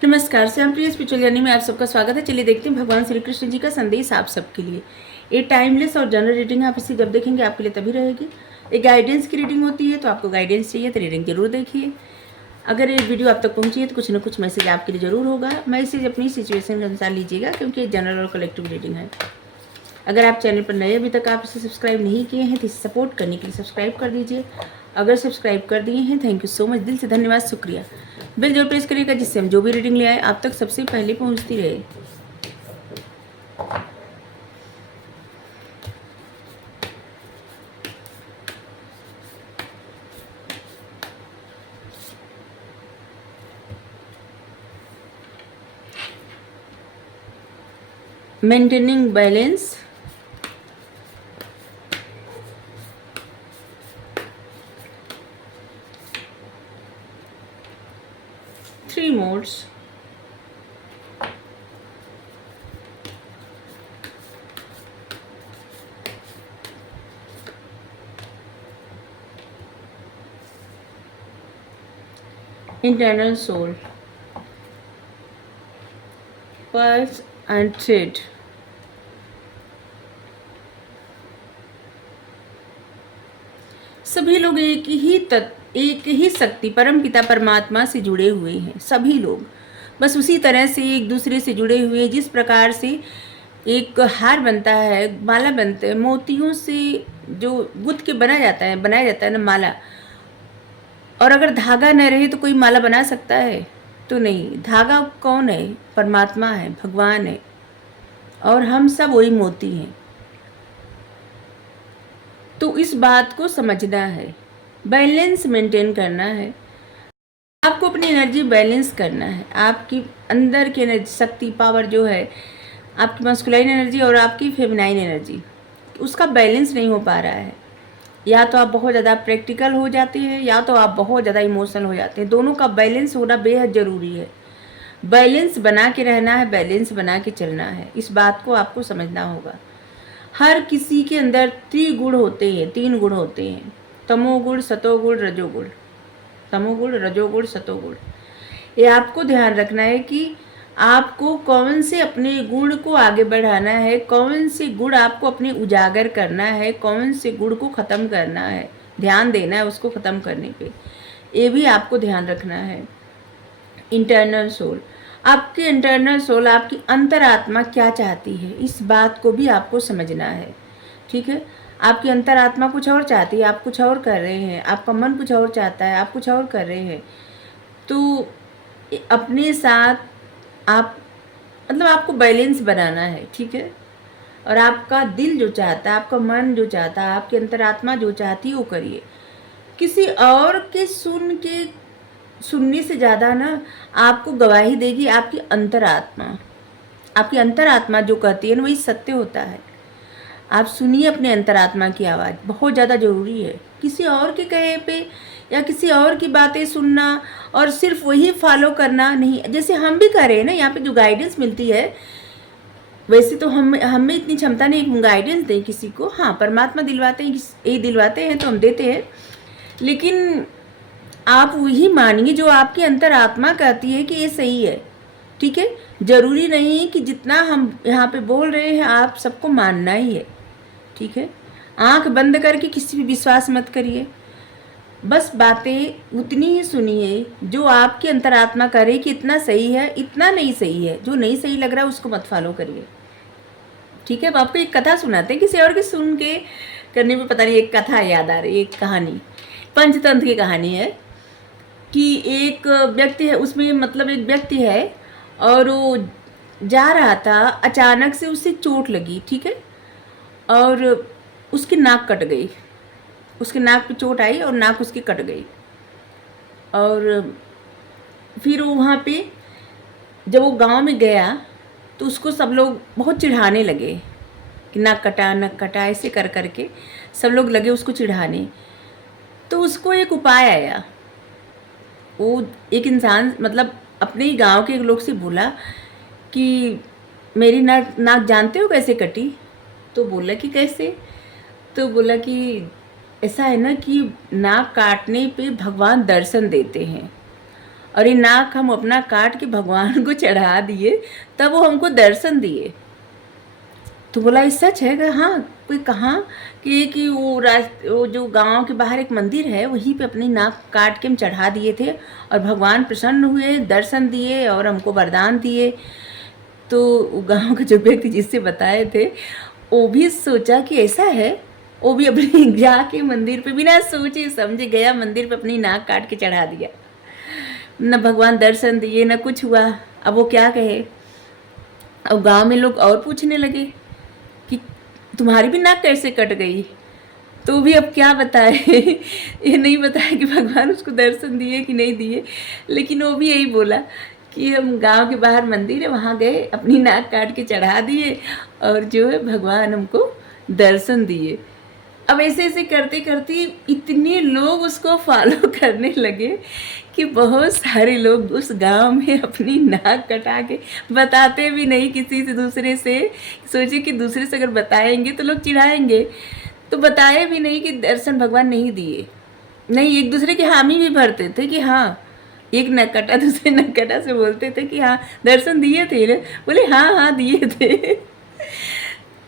नमस्कार, श्याम प्रिय spiritual journey में आप सबका स्वागत है। चलिए देखते हैं भगवान श्री कृष्ण जी का संदेश आप सबके लिए। ये टाइमलेस और जनरल रीडिंग है, आप इसे जब देखेंगे आपके लिए तभी रहेगी। एक गाइडेंस की रीडिंग होती है, तो आपको गाइडेंस चाहिए तो रीडिंग जरूर देखिए। अगर ये वीडियो आप तक पहुंची है तो कुछ ना कुछ मैसेज आपके लिए ज़रूर होगा। मैसेज अपनी सिचुएशन के अनुसार लीजिएगा, क्योंकि ये जनरल और कलेक्टिव रीडिंग है। अगर आप चैनल पर नए अभी तक आप इसे सब्सक्राइब नहीं किए हैं तो इसे सपोर्ट करने के लिए सब्सक्राइब कर दीजिए। अगर सब्सक्राइब कर दिए हैं, थैंक यू सो मच, दिल से धन्यवाद, शुक्रिया। बेल जरूर प्रेस करिएगा, जिससे हम जो भी रीडिंग ले आए आप तक सबसे पहले पहुंचती रहे। Maintaining balance, three modes, internal soul, pulse and thread। सभी लोग एक ही शक्ति परम पिता परमात्मा से जुड़े हुए हैं। सभी लोग बस उसी तरह से एक दूसरे से जुड़े हुए हैं। जिस प्रकार से एक हार बनता है, माला बनते हैं मोतियों से, जो गुथ के बनाया जाता है ना माला। और अगर धागा न रहे तो कोई माला बना सकता है? तो नहीं। धागा कौन है? परमात्मा है, भगवान है, और हम सब वही मोती हैं। तो इस बात को समझना है, बैलेंस मेंटेन करना है। आपको अपनी एनर्जी बैलेंस करना है। आपकी अंदर की एनर्जी, शक्ति, पावर जो है, आपकी मस्कुलाइन एनर्जी और आपकी फेमिनाइन एनर्जी, उसका बैलेंस नहीं हो पा रहा है। या तो आप बहुत ज़्यादा प्रैक्टिकल हो जाते हैं, या तो आप बहुत ज़्यादा इमोशनल हो जाते हैं। दोनों का बैलेंस होना बेहद ज़रूरी है। बैलेंस बना के रहना है, बैलेंस बना के चलना है। इस बात को आपको समझना होगा। हर किसी के अंदर त्रिगुण होते हैं, 3 गुण होते हैं, तमोगुण, सतोगुण, रजोगुण। तमोगुण, रजोगुण, सतोगुण। ये आपको ध्यान रखना है कि आपको कौन से अपने गुण को आगे बढ़ाना है, कौन से गुण आपको अपने उजागर करना है, कौन से गुण को ख़त्म करना है, ध्यान देना है उसको ख़त्म करने पे। ये भी आपको ध्यान रखना है। इंटरनल सोल, आपकी इंटरनल सोल, आपकी अंतरात्मा क्या चाहती है, इस बात को भी आपको समझना है। ठीक है, आपकी अंतरात्मा कुछ और चाहती है, आप कुछ और कर रहे हैं, आपका मन कुछ और चाहता है, आप कुछ और कर रहे हैं। तो अपने साथ आप मतलब आपको बैलेंस बनाना है। ठीक है, और आपका दिल जो चाहता है, आपका मन जो चाहता है, आपकी अंतरात्मा जो चाहती है वो करिए। किसी और के सुनने से ज़्यादा ना आपको गवाही देगी आपकी अंतरात्मा। आपकी अंतरात्मा जो कहती है ना वही सत्य होता है। आप सुनिए अपने अंतरात्मा की आवाज़, बहुत ज़्यादा ज़रूरी है। किसी और के कहे पे या किसी और की बातें सुनना और सिर्फ वही फॉलो करना नहीं। जैसे हम भी कर रहे हैं ना, यहाँ पे जो गाइडेंस मिलती है, वैसे तो हम में इतनी क्षमता नहीं गाइडेंस दें किसी को। हाँ, परमात्मा दिलवाते हैं, ये दिलवाते हैं तो हम देते हैं, लेकिन आप वही मानिए जो आपकी अंतरात्मा कहती है कि ये सही है। ठीक है, ज़रूरी नहीं कि जितना हम यहाँ पे बोल रहे हैं आप सबको मानना ही है। ठीक है, आंख बंद करके किसी भी विश्वास मत करिए। बस बातें उतनी ही सुनिए जो आपकी अंतरात्मा करे कि इतना सही है, इतना नहीं सही है। जो नहीं सही लग रहा है उसको मत फॉलो करिए। ठीक है, अब आपको एक कथा सुनाते हैं, किसी और की सुन के करने में पता नहीं, एक कथा याद आ रही है, एक कहानी, पंचतंत्र की कहानी है कि एक व्यक्ति है, उसमें मतलब एक व्यक्ति है और वो जा रहा था, अचानक से उसे चोट लगी। ठीक है, और उसकी नाक कट गई। उसके नाक पे चोट आई और नाक उसकी कट गई। और फिर वो वहाँ पे जब वो गांव में गया तो उसको सब लोग बहुत चिढ़ाने लगे कि नाक कटा, ऐसे कर करके सब लोग लगे उसको चिढ़ाने। तो उसको एक उपाय आया। वो एक इंसान मतलब अपने ही गांव के एक लोग से बोला कि मेरी नाक जानते हो कैसे कटी? तो बोला कि कैसे? तो बोला कि ऐसा है ना कि नाक काटने पे भगवान दर्शन देते हैं, और ये नाक हम अपना काट के भगवान को चढ़ा दिए, तब वो हमको दर्शन दिए। तो बोला ये सच है? कि हाँ। कोई कहाँ कि वो जो गांव के बाहर एक मंदिर है, वहीं पे अपनी नाक काट के हम चढ़ा दिए थे और भगवान प्रसन्न हुए, दर्शन दिए और हमको वरदान दिए। तो गांव का जो व्यक्ति जिससे बताए थे, वो भी सोचा कि ऐसा है, वो भी अपनी जाके मंदिर पे बिना सोचे समझे गया, मंदिर पे अपनी नाक काट के चढ़ा दिया। न भगवान दर्शन दिए न कुछ हुआ। अब वो क्या कहे। अब गांव में लोग और पूछने लगे कि तुम्हारी भी नाक कैसे कट गई। तो भी अब क्या बताए ये नहीं बताया कि भगवान उसको दर्शन दिए कि नहीं दिए, लेकिन वो भी यही बोला कि हम गांव के बाहर मंदिर है, वहाँ गए, अपनी नाक काट के चढ़ा दिए और जो है भगवान हमको दर्शन दिए। अब ऐसे ऐसे करते करते इतने लोग उसको फॉलो करने लगे कि बहुत सारे लोग उस गांव में अपनी नाक कटा के, बताते भी नहीं किसी से दूसरे से, सोचे कि दूसरे से अगर बताएंगे तो लोग चिढ़ाएंगे, तो बताए भी नहीं कि दर्शन भगवान नहीं दिए। नहीं, एक दूसरे की हामी भी भरते थे कि हाँ, एक नकटा दूसरे नकटा से बोलते थे कि हाँ दर्शन दिए थे ना, बोले हाँ हाँ दिए थे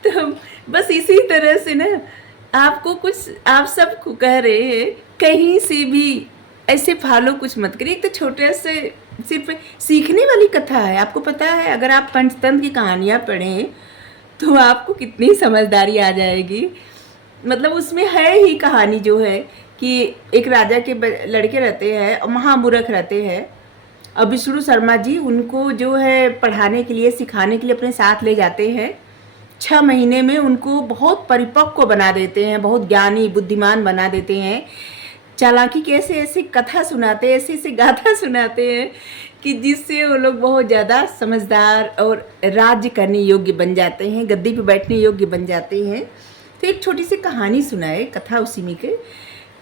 तो बस इसी तरह से ना आपको कुछ, आप सबको कह रहे हैं कहीं से भी ऐसे फॉलो कुछ मत करिए। एक तो छोटे से सिर्फ सीखने वाली कथा है। आपको पता है अगर आप पंचतंत्र की कहानियाँ पढ़ें तो आपको कितनी समझदारी आ जाएगी। मतलब उसमें है ही कहानी जो है कि एक राजा के लड़के रहते हैं और महामूर्ख रहते हैं, और विष्णु शर्मा जी उनको जो है पढ़ाने के लिए, सिखाने के लिए अपने साथ ले जाते हैं। 6 महीने में उनको बहुत परिपक्व बना देते हैं, बहुत ज्ञानी बुद्धिमान बना देते हैं। चालाकी कैसे ऐसी कथा सुनाते हैं, ऐसी ऐसी गाथा सुनाते हैं कि जिससे वो लोग बहुत ज़्यादा समझदार और राज्य करने योग्य बन जाते हैं, गद्दी पे बैठने योग्य बन जाते हैं। तो एक छोटी सी कहानी सुनाए, कथा उसी में के,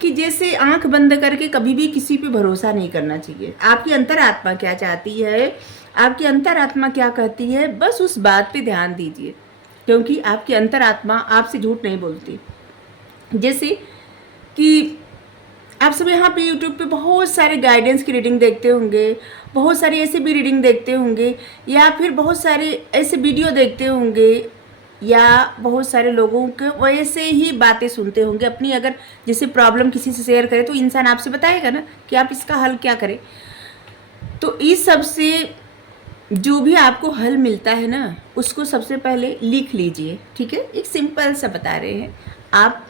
कि जैसे आंख बंद करके कभी भी किसी पे भरोसा नहीं करना चाहिए। आपकी अंतरात्मा क्या चाहती है, आपकी अंतरात्मा क्या कहती है, बस उस बात पे ध्यान दीजिए, क्योंकि आपकी अंतरात्मा आपसे झूठ नहीं बोलती। जैसे कि आप सब यहाँ पे यूट्यूब पे बहुत सारे गाइडेंस की रीडिंग देखते होंगे, बहुत सारी ऐसे भी रीडिंग देखते होंगे, या फिर बहुत सारे ऐसे वीडियो देखते होंगे, या बहुत सारे लोगों के वैसे ही बातें सुनते होंगे अपनी। अगर जैसे प्रॉब्लम किसी से शेयर करें तो इंसान आपसे बताएगा ना कि आप इसका हल क्या करें। तो इस सब से जो भी आपको हल मिलता है ना, उसको सबसे पहले लिख लीजिए, ठीक है। एक सिंपल सा बता रहे हैं, आप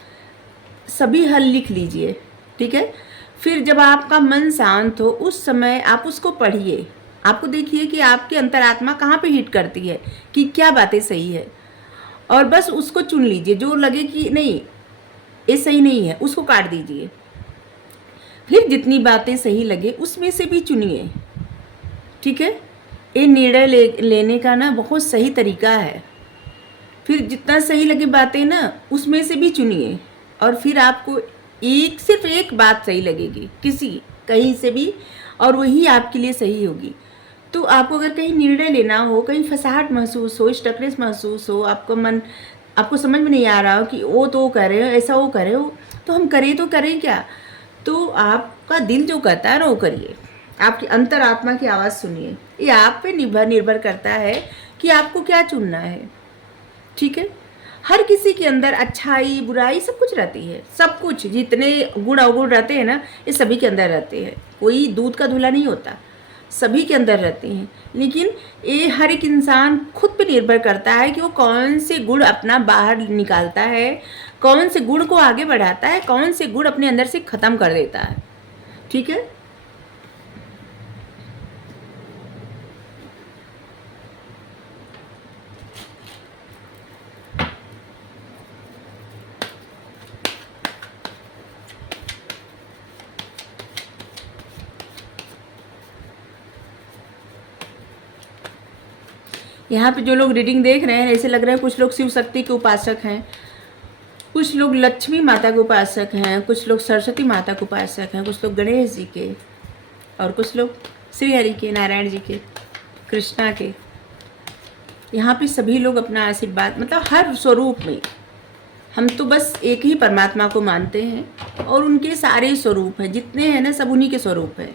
सभी हल लिख लीजिए, ठीक है। फिर जब आपका मन शांत हो उस समय आप उसको पढ़िए। आपको देखिए कि आपकी अंतरात्मा कहाँ पे हिट करती है, कि क्या बातें सही है, और बस उसको चुन लीजिए। जो लगे कि नहीं ये सही नहीं है, उसको काट दीजिए। फिर जितनी बातें सही लगे उसमें से भी चुनिए, ठीक है। ये निर्णय लेने का ना बहुत सही तरीका है। फिर जितना सही लगे बातें ना, उसमें से भी चुनिए, और फिर आपको सिर्फ एक बात सही लगेगी कहीं से भी, और वही आपके लिए सही होगी। तो आपको अगर कहीं निर्णय लेना हो, कहीं फंसाहट महसूस हो, स्टकनेस महसूस हो, आपको समझ में नहीं आ रहा हो कि वो तो कर रहे हो, ऐसा वो कर रहे हो, तो हम करें तो करें क्या। तो आपका दिल जो कहता है ना वो करिए, आपकी अंतरात्मा की आवाज़ सुनिए। ये आप पे निर्भर करता है कि आपको क्या चुनना है, ठीक है। हर किसी के अंदर अच्छाई बुराई सब कुछ रहती है, सब कुछ जितने गुण अवगुण रहते हैं ना, ये सभी के अंदर रहते हैं। कोई दूध का धुला नहीं होता, सभी के अंदर रहते हैं। लेकिन ये हर एक इंसान खुद पे निर्भर करता है कि वो कौन से गुण अपना बाहर निकालता है, कौन से गुण को आगे बढ़ाता है, कौन से गुण अपने अंदर से ख़त्म कर देता है, ठीक है। यहाँ पे जो लोग रीडिंग देख रहे हैं, ऐसे लग रहा है कुछ लोग शिव शक्ति के उपासक हैं, कुछ लोग लक्ष्मी माता के उपासक हैं, कुछ लोग सरस्वती माता के उपासक हैं, कुछ लोग गणेश जी के, और कुछ लोग श्री हरि के, नारायण जी के, कृष्णा के। यहाँ पे सभी लोग अपना आशीर्वाद, मतलब हर स्वरूप में, हम तो बस एक ही परमात्मा को मानते हैं, और उनके सारे स्वरूप हैं जितने हैं ना, सब उन्हीं के स्वरूप है।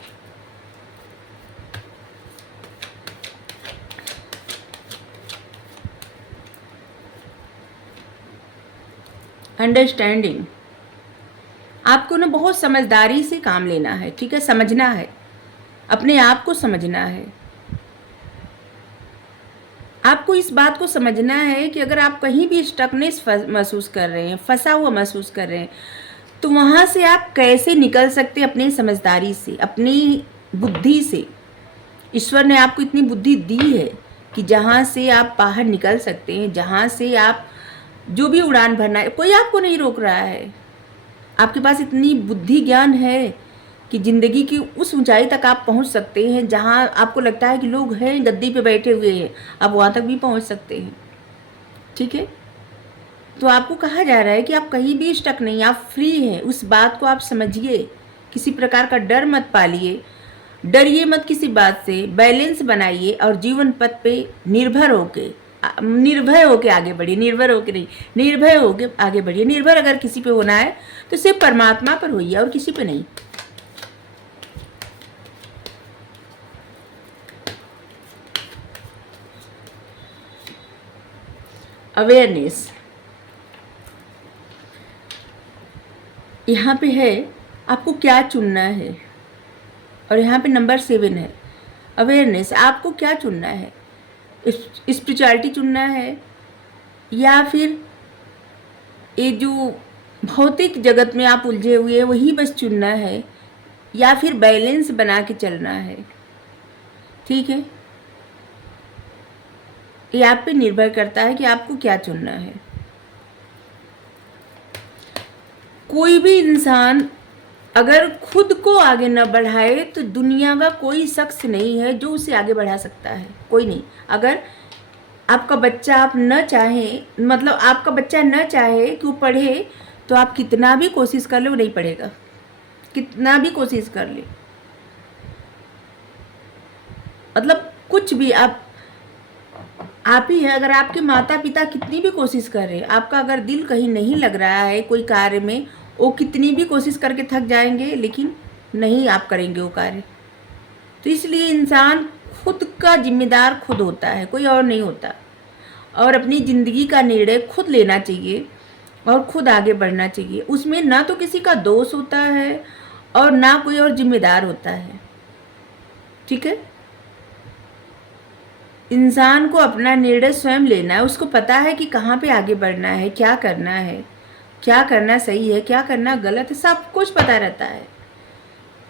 अंडरस्टैंडिंग। आपको ना बहुत समझदारी से काम लेना है, ठीक है, समझना है, अपने आप को समझना है। आपको इस बात को समझना है कि अगर आप कहीं भी स्टकनेस महसूस कर रहे हैं, फंसा हुआ महसूस कर रहे हैं, तो वहाँ से आप कैसे निकल सकते हैं? अपनी समझदारी से, अपनी बुद्धि से। ईश्वर ने आपको इतनी बुद्धि दी है कि जहाँ से आप बाहर निकल सकते हैं, जहाँ से आप जो भी उड़ान भरना है, कोई आपको नहीं रोक रहा है। आपके पास इतनी बुद्धि ज्ञान है कि ज़िंदगी की उस ऊंचाई तक आप पहुंच सकते हैं जहां आपको लगता है कि लोग हैं गद्दी पे बैठे हुए हैं, आप वहां तक भी पहुंच सकते हैं, ठीक है। तो आपको कहा जा रहा है कि आप कहीं भी स्टक नहीं, आप फ्री हैं। उस बात को आप समझिए, किसी प्रकार का डर मत पालिए, डरिए मत किसी बात से, बैलेंस बनाइए और जीवन पथ पे निर्भय होके आगे बढ़िए। निर्भर होके नहीं, निर्भय होके आगे बढ़िए। निर्भर अगर किसी पे होना है तो सिर्फ परमात्मा पर होइए और किसी पे नहीं। अवेयरनेस यहाँ पे है, आपको क्या चुनना है। और यहाँ पे नंबर 7 है अवेयरनेस। आपको क्या चुनना है? स्पिरिचुअलिटी चुनना है, या फिर ये जो भौतिक जगत में आप उलझे हुए हैं वही बस चुनना है, या फिर बैलेंस बना के चलना है, ठीक है। ये आप पे निर्भर करता है कि आपको क्या चुनना है। कोई भी इंसान अगर खुद को आगे न बढ़ाए तो दुनिया का कोई शख्स नहीं है जो उसे आगे बढ़ा सकता है, कोई नहीं। अगर आपका बच्चा आप न चाहें, मतलब आपका बच्चा न चाहे कि वो पढ़े, तो आप कितना भी कोशिश कर ले वो नहीं पढ़ेगा, कितना भी कोशिश कर ले, मतलब कुछ भी। आप ही हैं, अगर आपके माता पिता कितनी भी कोशिश कर रहे हैं, आपका अगर दिल कहीं नहीं लग रहा है कोई कार्य में, वो कितनी भी कोशिश करके थक जाएंगे लेकिन नहीं आप करेंगे वो कार्य। तो इसलिए इंसान खुद का जिम्मेदार खुद होता है, कोई और नहीं होता। और अपनी ज़िंदगी का निर्णय खुद लेना चाहिए और खुद आगे बढ़ना चाहिए। उसमें ना तो किसी का दोष होता है और ना कोई और जिम्मेदार होता है, ठीक है। इंसान को अपना निर्णय स्वयं लेना है। उसको पता है कि कहाँ पे आगे बढ़ना है, क्या करना है, क्या करना सही है, क्या करना गलत है, सब कुछ पता रहता है।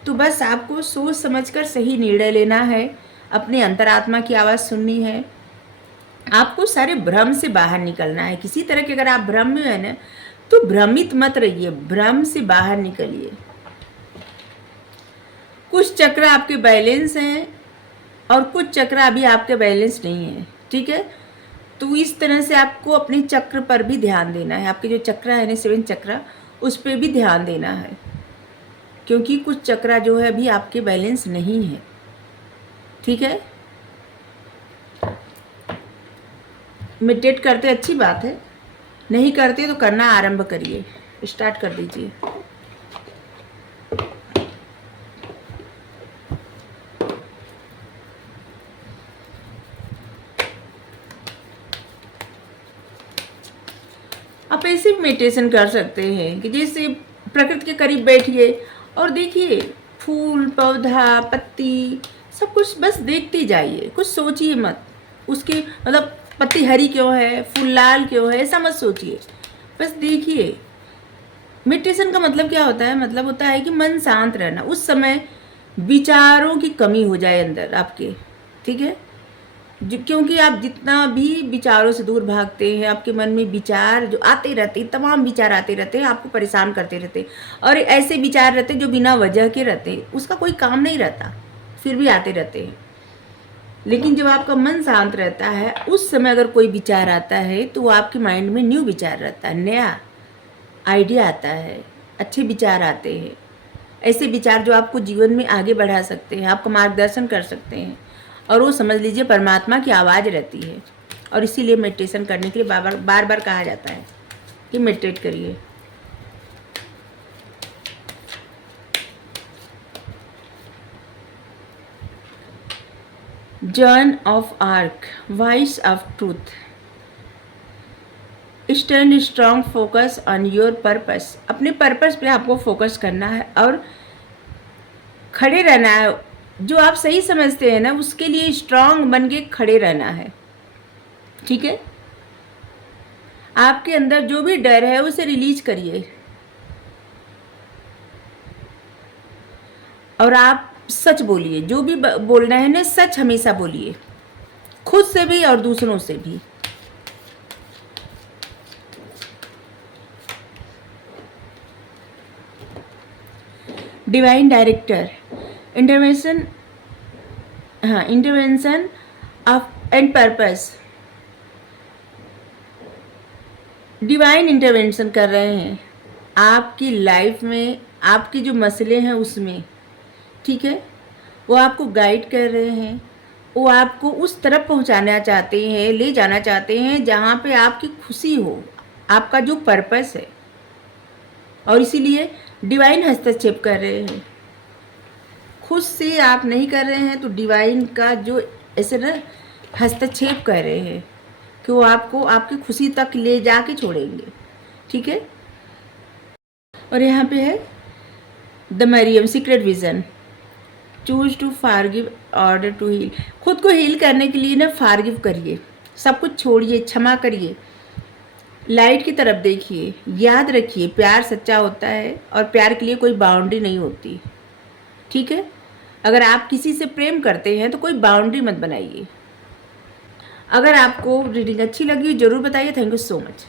तो बस आपको सोच समझकर सही निर्णय लेना है, अपने अंतरात्मा की आवाज़ सुननी है। आपको सारे भ्रम से बाहर निकलना है। किसी तरह के अगर आप भ्रम में है ना, तो भ्रमित मत रहिए, भ्रम से बाहर निकलिए। कुछ चक्र आपके बैलेंस हैं और कुछ चक्र अभी आपके बैलेंस नहीं है, ठीक है। तो इस तरह से आपको अपने चक्र पर भी ध्यान देना है। आपके जो चक्र है ना, 7 चक्र, उस पर भी ध्यान देना है, क्योंकि कुछ चक्र जो है अभी आपके बैलेंस नहीं है, ठीक है। मेडिटेट करते अच्छी बात है, नहीं करते तो करना आरंभ करिए, स्टार्ट कर दीजिए। आप ऐसे भी मेडिटेशन कर सकते हैं कि जैसे प्रकृति के करीब बैठिए और देखिए फूल पौधा पत्ती सब कुछ बस देखते जाइए, कुछ सोचिए मत। उसके मतलब पत्ती हरी क्यों है, फूल लाल क्यों है, ऐसा मत सोचिए, बस देखिए। मेडिटेशन का मतलब क्या होता है? मतलब होता है कि मन शांत रहना, उस समय विचारों की कमी हो जाए अंदर आपके, ठीक है। क्योंकि आप जितना भी विचारों से दूर भागते हैं, आपके मन में विचार जो आते रहते हैं, तमाम विचार आते रहते हैं, आपको परेशान करते रहते हैं। और ऐसे विचार रहते हैं जो बिना वजह के रहते हैं, उसका कोई काम नहीं रहता, फिर भी आते रहते हैं। लेकिन जब आपका मन शांत रहता है, उस समय अगर कोई विचार आता है तो वो आपके माइंड में न्यू विचार रहता है, नया आइडिया आता है, अच्छे विचार आते हैं, ऐसे विचार जो आपको जीवन में आगे बढ़ा सकते हैं, आपका मार्गदर्शन कर सकते हैं। और वो समझ लीजिए परमात्मा की आवाज़ रहती है। और इसीलिए मेडिटेशन करने के लिए बार बार कहा जाता है कि मेडिटेट करिए। John of arc, voice of truth. Stand strong, focus on your purpose. अपने पर्पस पे आपको फोकस करना है और खड़े रहना है। जो आप सही समझते हैं ना, उसके लिए स्ट्रांग बन के खड़े रहना है, ठीक है। आपके अंदर जो भी डर है उसे रिलीज करिए और आप सच बोलिए। जो भी बोलना है ना, सच हमेशा बोलिए, खुद से भी और दूसरों से भी। डिवाइन डायरेक्टर, इंटरवेंशन, हाँ, intervention of and purpose. Divine intervention कर रहे हैं आपकी लाइफ में, आपके जो मसले हैं उसमें, ठीक है। वो आपको गाइड कर रहे हैं, वो आपको उस तरफ पहुंचाना चाहते हैं, ले जाना चाहते हैं जहाँ पे आपकी खुशी हो, आपका जो पर्पस है। और इसीलिए डिवाइन हस्तक्षेप कर रहे हैं। खुद से आप नहीं कर रहे हैं तो डिवाइन का जो ऐसे ना हस्तक्षेप कर रहे हैं कि वो आपको आपकी खुशी तक ले जाके छोड़ेंगे, ठीक है। और यहाँ पे है the Mariam secret vision, choose to forgive order to heal. खुद को हील करने के लिए ना फारगिव करिए, सब कुछ छोड़िए, क्षमा करिए, लाइट की तरफ देखिए। याद रखिए, प्यार सच्चा होता है और प्यार के लिए कोई बाउंड्री नहीं होती, ठीक है। अगर आप किसी से प्रेम करते हैं तो कोई बाउंड्री मत बनाइए। अगर आपको रीडिंग अच्छी लगी ज़रूर बताइए। Thank you so much.